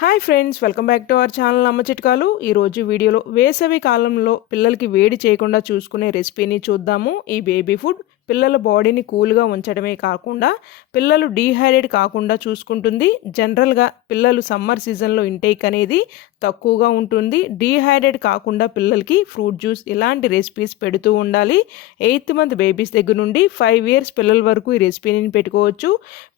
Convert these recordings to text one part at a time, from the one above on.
Hi friends, welcome back to our channel అమ్మ చిట్కాలు. ఈరోజు వీడియోలో వేసవి కాలంలో పిల్లలకి వేడి చేయకుండా చూసుకునే రెసిపీని చూద్దాము. ఈ బేబీ ఫుడ్ పిల్లల బాడీని కూల్గా ఉంచడమే కాకుండా పిల్లలు డీహైడ్రేట్ కాకుండా చూసుకుంటుంది. జనరల్గా పిల్లలు సమ్మర్ సీజన్లో ఇంటేక్ అనేది తక్కువగా ఉంటుంది. డీహైడ్రేట్ కాకుండా పిల్లలకి ఫ్రూట్ జ్యూస్ ఇలాంటి రెసిపీస్ పెడుతూ ఉండాలి. 8th మంత్ బేబీస్ దగ్గర నుండి 5 years పిల్లల వరకు ఈ రెసిపీని పెట్టుకోవచ్చు.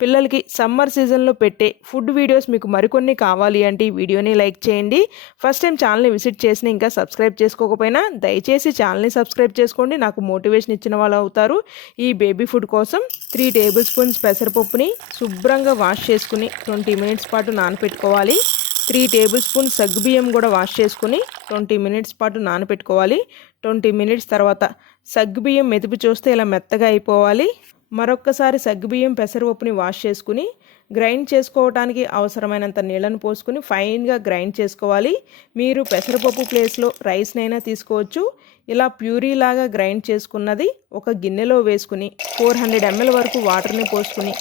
పిల్లలకి సమ్మర్ సీజన్లో పెట్టే ఫుడ్ వీడియోస్ మీకు మరికొన్ని కావాలి అంటే ఈ వీడియోని లైక్ చేయండి. ఫస్ట్ టైం ఛానల్ని విజిట్ చేసిన ఇంకా సబ్స్క్రైబ్ చేసుకోకపోయినా దయచేసి ఛానల్ని సబ్స్క్రైబ్ చేసుకోండి. నాకు మోటివేషన్ ఇచ్చిన వాళ్ళు అవుతారు. ఈ బేబీ ఫుడ్ కోసం 3 tablespoons పెసరపప్పుని శుభ్రంగా వాష్ చేసుకుని 20 minutes పాటు నానపెట్టుకోవాలి. 3 tablespoons సగ్గుబియ్యం కూడా వాష్ చేసుకుని 20 minutes పాటు నానపెట్టుకోవాలి. 20 minutes తర్వాత సగ్గుబియ్యం మెదిపి చూస్తే ఇలా మెత్తగా అయిపోవాలి. మరొక్కసారి సగ్గుబియ్యం పెసరపప్పుని వాష్ చేసుకుని గ్రైండ్ చేసుకోవడానికి అవసరమైనంత నీళ్ళను పోసుకుని ఫైన్గా గ్రైండ్ చేసుకోవాలి. మీరు పెసరపప్పు ప్లేస్లో రైస్నైనా తీసుకోవచ్చు. ఇలా ప్యూరీ లాగా గ్రైండ్ చేసుకున్నది ఒక గిన్నెలో వేసుకుని 400 ml వరకు వాటర్ని పోసుకుని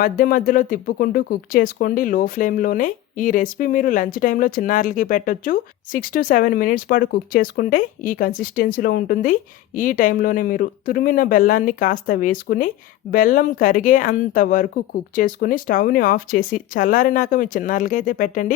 మధ్య మధ్యలో తిప్పుకుంటూ కుక్ చేసుకోండి లో ఫ్లేమ్లోనే. ఈ రెసిపీ మీరు లంచ్ టైంలో చిన్నారులకి పెట్టొచ్చు. 6 to 7 minutes పాటు కుక్ చేసుకుంటే ఈ కన్సిస్టెన్సీలో ఉంటుంది. ఈ టైంలోనే మీరు తురిమిన బెల్లాన్ని కాస్త వేసుకుని బెల్లం కరిగే అంత వరకు కుక్ చేసుకుని స్టవ్ని ఆఫ్ చేసి చల్లారినాక మీ చిన్నారులకైతే పెట్టండి.